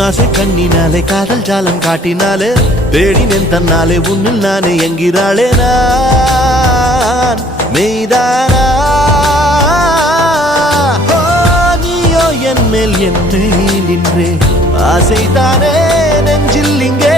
உன்னாசை கண்ணினாலே காதல் ஜாலம் காட்டினாலே தேடினேன் தன்னாலே உன்னில் நானே என்கிறாளே நான் மெய்தானா என் மேல் என்னை நின்றே ஆசைதானே நெஞ்சில் இங்கே